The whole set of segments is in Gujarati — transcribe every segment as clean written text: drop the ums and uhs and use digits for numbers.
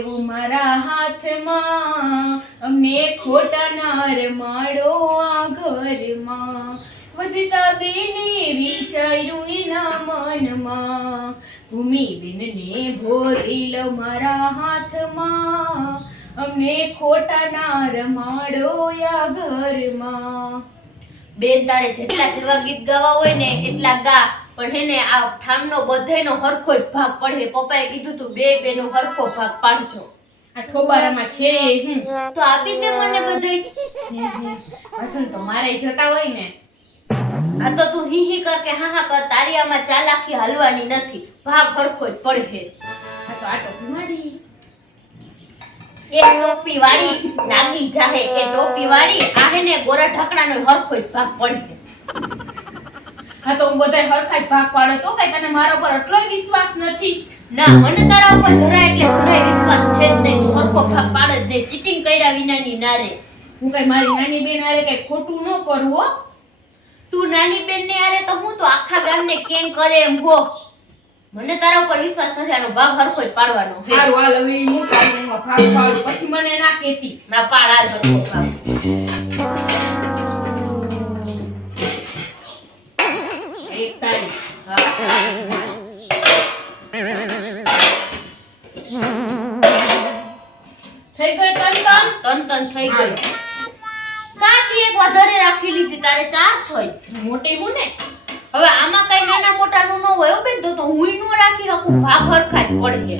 દેવું મારા હાથમાં, અમને ખોટા ના રમાડો આ ઘરમાં. વધતા બેને વિચાર્યું એના મનમાં, ભૂમિબેનને ભોરી લો મારા હાથમાં, અમને ખોટા ના રમાડો આ ઘરમાં. બેન તારે જેટલા જેવા ગીત ગાવા હોય ને એટલા ગા, પણ હેને આ ઠામનો બધાયનો હરખો જ ભાગ પડે. પપ્પાએ કીધું તું બે બેનો હરખો ભાગ પાડજો. આ ઠોબારામાં છે તો આપી દે મને બધાય. વાસણ તો મારે જતા હોય ને. આ તો તું હી હી કર કે હા હા કર, તારી આમાં ચાલાકી હલવાની નથી, ભાગ હરખો જ પડે. આ તો આટો મારી એ ટોપી વાળી લાગી જાહે, એ ટોપી વાળી આહે ને ગોરા ઢાકણાનો હરખો જ ભાગ પડે. હા તો હું બધાય હરખા જ ભાગ પાડો તો કઈ તને મારા પર એટલોય વિશ્વાસ નથી? ના, મને તારા ઉપર જરાય એટલે જરાય વિશ્વાસ છે જ નહીં. તું હરખો ભાગ પાડ જ નહીં, ચીટિંગ કર્યા વિનાની ના રે. હું કઈ મારી નાની બેન હારે કઈ ખોટું ન કરું હો. તું નાની બેન ને આરે તો હું તો આખા ગામને કેમ કરે એમ હો. મને તારા ઉપર વિશ્વાસ નથી, આનો ભાગ હરખો જ પાડવાનો. હારું હાલ હવે હું તારું ભાગ પાડું, પછી મને ના કહેતી. ના પાડ આ હરખો ભાગ. એક તારીખ થઈ ગઈ તન થઈ ગઈ. કાકી એક વધારે રાખી લીધી, તારે 4 થઈ. મોટી હું ને. હવે આમાં કઈ નાના મોટાનું ન હોય હો બેન, તો હુંય નો રાખી શકું. ભાગ હરખા જ પડે,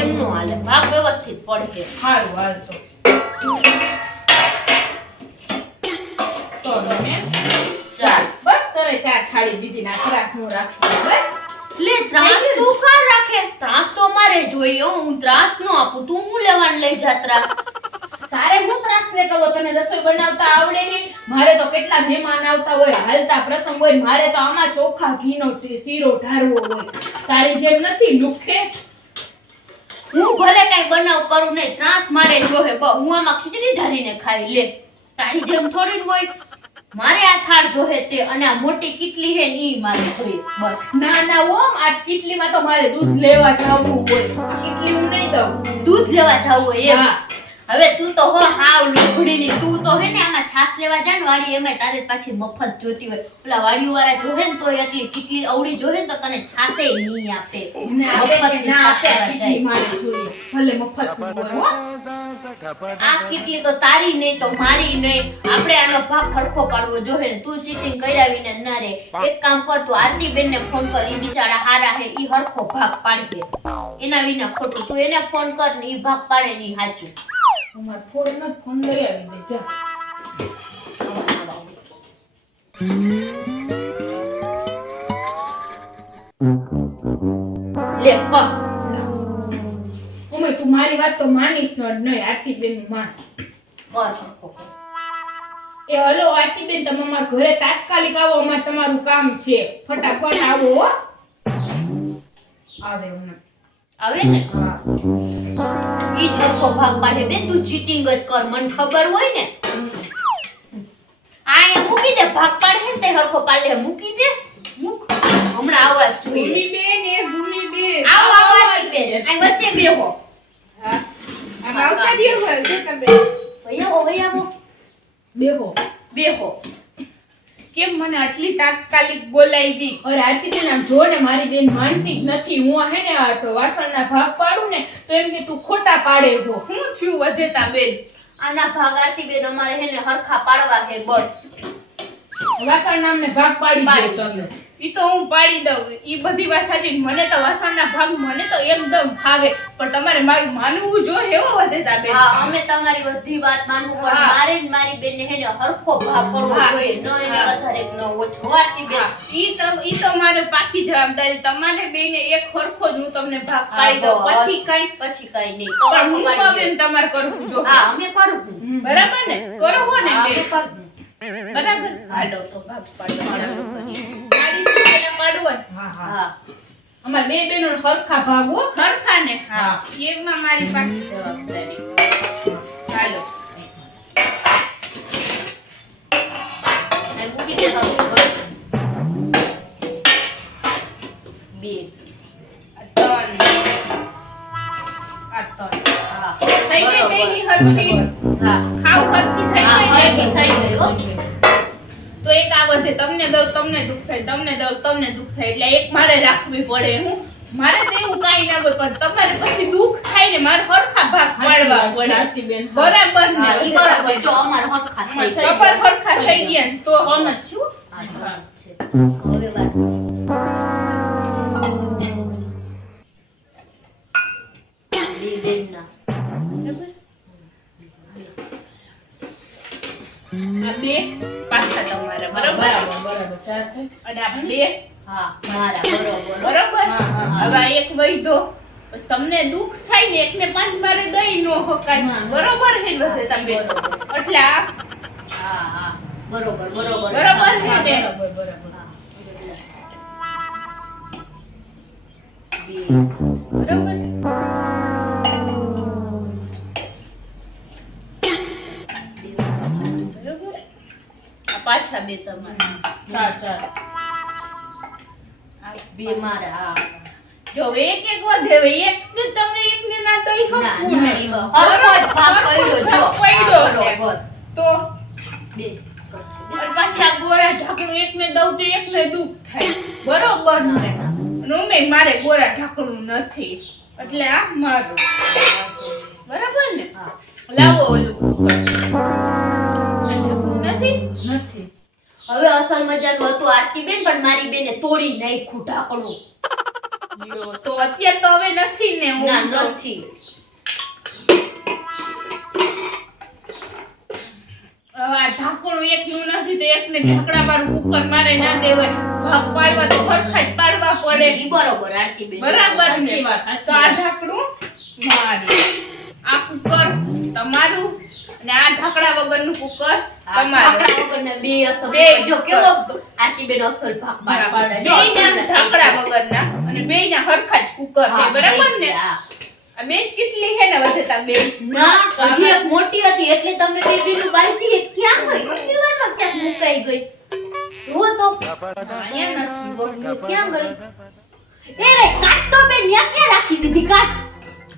એમ નો હાલે, ભાગ વ્યવસ્થિત પડે. હારું હાલ તો મને 4 બસ તારે 4 થાળી દીધી ના ત્રાસ નો રાખી બસ. લે ત્રાસ તું કા રાખે? ત્રાસ તો મારે જોઈએ હો, હું ત્રાસ નો આપું. તું હું લેવાન લઈ જા ત્રાસ? તારે હું ત્રાસ ને કરવો? તને રસોઈ બનાવતા આવડે ને? મારે તો કેટલા મહેમાન આવતા હોય, હાલતા પ્રસંગ હોય, મારે તો આમાં ચોખા ઘીનો શીરો ઢારવો હોય. તારી જેમ નથી લુખેસ. હું ભલે કઈ બનાવ કરું નહીં, ત્રાસ મારે જોહે. હું આમાં ખીચડી ઢારીને ખાઈ લે. તારી જેમ થોડી હોય. મારે આ થાળ જોહે તે, અને આ મોટી કીટલી હે ને ઈ મારે જોઈએ બસ. ના ના ઓમ, આ કીટલીમાં તો મારે દૂધ લેવા જાવું હોય. આ કીટલી હું નહીં દઉં. દૂધ લેવા જાવું હોય એમ? હા. હવે તું તો હો હાવ લુગડીની. તું તો હે ને આમાં છાસ લેવા જા ને વાડી, એમાં તારે પાછી મફત જોતી હોય. ઓલા વાડીઓ વાળા જોહે ને તો એટલી કીટલી અવળી જોહે ને તો તને છાસે નહીં આપે. મફતની છાસ લેવા જાય. મારે જોઈએ ભલે મફતની હોય હો. આ કીટલી તો તારી નહીં તો મારી નહીં. આપણે આનો ભાગ ખરખો પાડવો જોહે ને. તું ચીટિંગ કર્યા વિના ના રે. એક કામ કર, તું આરતી બેન ને ફોન કર, ઈ બિચારા હારા હે, ઈ હરખો ભાગ પાડી દે. એના વિના ખોટું. તું એને ફોન કર ને ઈ ભાગ પાડે ને ઈ સાચું. અમાર ફોન લઈ આવી દે જા. લે કર. ઉમે તું મારી વાત તો માનીશ નહીં. આરતી બેન નું માન. કર હરખો કર. એ હલો આરતી બેન, તમે અમારા ઘરે તાત્કાલિક આવો, અમારે તમારું કામ છે. ફટાફટ આવો હો. આવે હમણાં. આવે ને? ઈ જ હરખો ભાગ પાડે બેન. તું ચીટિંગ જ કર, મને ખબર હોય ને. આ એ મૂકી દે, ભાગ પાડે ને તે હરખો પાડે. મૂકી દે, મૂક. હમણાં આવો જોઈએ. ભૂમિબેન આવો આવો આરતી બેન, આ વચ્ચે બેહો. હા આ આવતા રહ્યો ઘર જો તમે. ભૈયાવો બેહો બેહો. કેમ મને આટલી તાત્કાલિક બોલાવી? અરે આરતી બેન આમ જો ને, મારી બેન માનતી જ નથી. હું હે ને આ તો વાસણના ભાગ પાડું ને તો એમ કે તું ખોટા પાડે છો. હું થયું વધેતા બેન? આના ભાગ આરતી બેન અમારે હે ને હરખા પાડવા છે બસ. વાસણના અમને ભાગ પાડી દો તમે. ઈ તો હું પાડી દઉં, ઈ બધી વાત સાચી. મને તો વાસણના ભાગ મને તો એકદમ ફાવે, પણ તમારે મારું માનવું જો હેવો વધેતા બેન. હા, અમે તમારી બધી વાત માનવું, પણ મારે ને મારી બેનને હે ને હરખો ભાગ કરવો જોઈએ. ન એને વધારે ન ઓછો. આરતી બેન ઈ તો મારે પાકી જવાબદારી. તમારે બેને એક હરખો જ હું તમને ભાગ પાડી દઉં. પછી કઈ નહીં. પણ હું તો બેન તમારે કરવું જો. હા, અમે કરું. બરાબર ને? કરો હો ને બેન? બરાબર. હાલો તો ભાગ પાડવા ચાલુ કરીએ. પાડી પાડવું. હા હા હા, અમાર બે બેનો હરખા ભાગ હો. હરખા ને? હા. એમાં મારી પાકી જવાબદારી. હાલો. અને મૂકી દે હરખું કરો. 2 3 4 હરખી હા ખાવ હરખી થઈ હા જાય હરખી ને થઈ ગઈ હો તો એક આ વધે તમને દઉં તમને દુઃખ થાય તમને દઉં તમને દુઃખ થાય એટલે એક મારે રાખવી પડે હું મારે તો એવું કાંઈ ના હોય પણ તમારે પછી દુઃખ થાય ને મારે હરખા ભાગ પાડવા પડે આરતીબેન, બરાબર ને હા ઈ બરાબર જો અમાર હરખા થઈ ગયા કપર હરખા થઈ ગયા ને તો કોણ જ છું હા છે હવે વાત બે બેનના આ બે પાછા તમારે બરાબર બરાબર બરાબર ચાર થાય અને આ બે હા મારા બરોબર બરાબર હા, હા, હા. હવે આ એક વૈધો તમને દુઃખ થાય ને એકને પાંચ મારે દઈ નો હકાય હા. બરોબર હે વધે તમે બરોબર. એટલે આ હા હા બરોબર બરોબર બરોબર હે હા, બે બરાબર બરાબર હા. બે. બરોબર બરોબર આ પાછા બે તમારે ચાર ચાર આ બે મારા હા જો હવે એક એક વધે હવે એક ને તમને એક ને ના દઈ ના હકું ને ના ઈ હરખો જ ભાગ પડ્યો જો પડ્યો હા, છે. બરોબર તો બે અને પાછા ગોળા ઢાંકણું એકને દઉં તો એકને દુઃખ થાય બરોબર ને અને ઉમે મારે ગોળા ઢાંકણું નથી એટલે આ મારું બરાબર ને હા લાવો ઓલું કુકર ઢાંકણું નથી નથી હવે અસલ મજાનું હતું આરતી બેન પણ મારી બેને તોડી નાખ્યું ઢાંકણું લ્યો, તો અત્યારે તો હવે નથી ને હું ના તો- નથી હવે આ ઢાંકણું એકનું નથી તો એકને ઢાંકણા વાળું કુકર મારે ના દેવાય ભાગ પાડવા તો હરખા જ પાડવા પડે ઈ બરોબર આરતી બેન બરાબર ને સાચી વાત, સાચી તો આ વાત. ઢાંકણું મારું આ કુકર તમારું અને આ ઢાંકણા વગરનું કુકર તમારું ઢાંકણા વગરના બે અસલ બે જો કેવો આરતી બેન અસલ ભાગ પાડવા બેયના ઢાંકણા વગરના અને બેયના હરખા જ કુકર છે બરાબર ને હા આ બેજ કેટલી છે ને વધેતા બે ના હજી એક મોટી હતી એટલે તમે બે બેનું બાલથી એક ક્યાં ગઈ કેટલી વારમાં ક્યાં મુકાઈ ગઈ જુઓ તો અહીંયા નથી ક્યાં ગઈ એ રે કાટ તો બેન ન્યા ક્યાં રાખી દીધી કાટ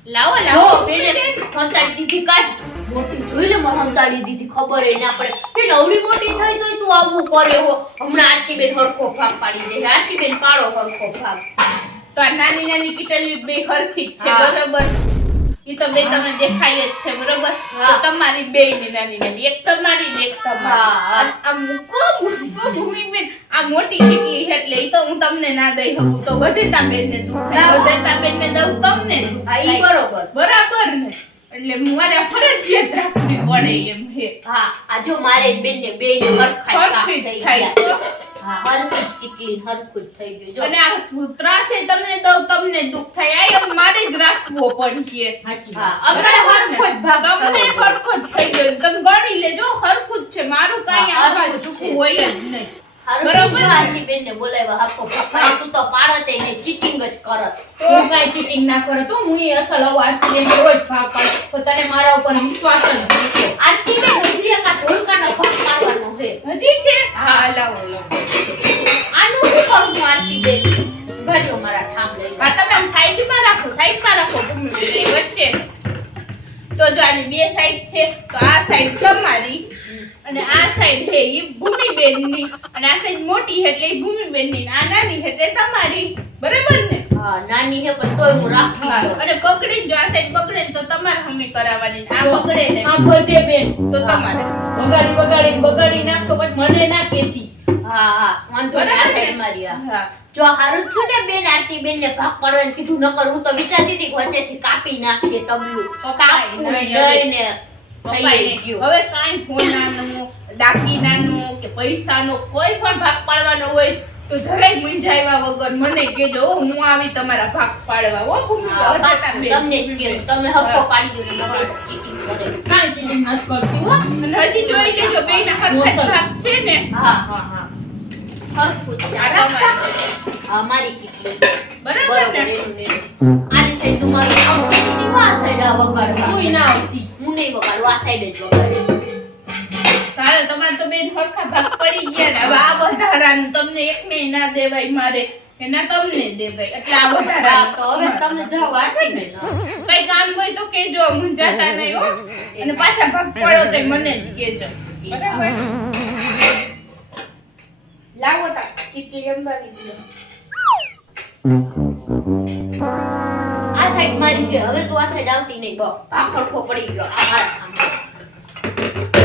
લાવો જો લાવો બેને સંતાડી દીધી કાટ મોટી જોઈ લે મને સંતાડી દીધી ખબર ય ના પડે કે નવડી મોટી થઈ તોય તું આવું કરે હો હમણાં આરતી બેન હરખો ભાગ પાડી દે આરતી બેન પાડો હરખો ભાગ તો આ નાની નાની કીટલી બે હરખી જ છે હા. બરોબર ઈ તો બે તમને દેખાય જ છે બરોબર હા. તો તમારી બે ની નાની નાની એક તમારી ને એક હા, તમારી હા. આ મૂકો ભૂમિબેન આ મોટી કીટલી છે એટલે ઈ તો હું તમને ના દઈ શકું તો વધેતા બેન ને દુઃખ થાય લાવો. વધેતા બેન ને દઉં તમને દુઃખ હા ઈ થાય. બરોબર બરાબર ને એટલે મારે ફરજિયાત રાખવી પડે એમ છે હા આ જો મારે બેન ને બે ને હરખા જ ભાગ હરખી થઈ જ થાય ગયા તો હા હરખું જ કેટલી હરખું જ થઈ ગયું જો અને આ ત્રાસે તમને દઉં તમને દુઃખ થાય આ એમ મારે જ રાખવો પડશે હા આપણે હરખો જ ભાગ તમને થવો હરખો જ થઈ ગયો તમે ગણી લેજો હરખું જ છે મારું કાંઈ હા, આમાં હરખું જ ચૂકવું છે. હોય જ નહીં બરોબર બરોબર ને? આરતી બેન ને બોલાવ્યા હરખો ભાગ પાડે. તું તો પાડત ને ચીટિંગ જ કરત તો તું કાંઈ cheating ના કરે તો હું ય અસલ આવું આરતીબેન એવો જ ભાગ પાડું. પણ તને મારા ઉપર વિશ્વાસ જ નથી. આરતી બેન હજી એક આ ઢોલકાનો ભાગ પાડવાનો છે હજી છે હા લાવો લાવો આનું શું કરું હું આરતી બેન ભર્યો મારા ઠામ લઈ હા તમે આમ સાઈડમાં રાખો ભૂમિબેન, એ વચ્ચે તો જો આની બે સાઈડ છે તો આ સાઈડ તમારી અને આ સાઈડ છે ઈ ભૂમિબેનની અને આ સાઈડ મોટી છે એટલે ઈ ભૂમિબેનની અને આ નાની છે એટલે તમારી બરાબર ને હા નાની હે પણ તોય હું રાખી હા, દઉં અને પકડીને જો આ સાઈડ પકડે ને તો તમારે હમી કરાવવાની ને આ પકડે ને આમ બધે બેન તો તમારે બગાડી નાખતો પછી મને ના કહેતી. હા હા વાંધો નહીં આ બરાબર ને? સાઈડ મારી આ હા જો હારું થયું ને બેન આરતી બેન ને ભાગ પાડવાનું કીધું નકર હું તો વિચારતી હતી કે વચ્ચેથી કાપી નાખીએ તબલું કાપવું નહીં, લઈને પપ્પાએ થઈ ગયું હવે કાંઈ હોનાનું દાગીનાનું કે પૈસાનો કોઈ પણ ભાગ પાડવાનો હોય તો જરાય મૂંઝાવ્યા વગર મને કહેજો હો, હું આવી તમારા ભાગ પાડવા હો ભૂમિ હા, વધારતા બેન. તમને જ કહેવું તમે હક્કો પાડી દો ને તમે ચીટિંગ કરે કાંઈ cheating નથી કરતી હો. અને હજી જોઈ લેજો બેયના હરખા જ ભાગ છે ને હા હા હા હરખું જ છે આ તમારી. હા મારી કેટલી બરાબર બરોબર ને એનું ને આની સાઈડ તું મારું આમ કેટલી આ સાઈડ આ વગાડવા સુઈ ના આવતી. હું નહીં વગાડું આ સાઈડ જ વગાડે તારે તમારે તો બેન હરખા ભાગ પડી ગયા ને હવે આ વધારાનું તમને એકને ના દેવાય મારે કે ના તમને દે ભાઈ એટલે આ વધારે હા, તો હવે તમને જાઓ આરતી બેન કઈ કામ હોય તો કેજો મૂંઝાતા નહીં હો અને પાછા ભાગ પડ્યો તો મને જ કેજો બરાબર લાવો તા કેટલી અંબાની દે આ સાઈડ મારી ગઈ હવે તું આ સાઈડ આવતી નહીં બસ આ ખડકો પડી ગયો આ મારા સામે.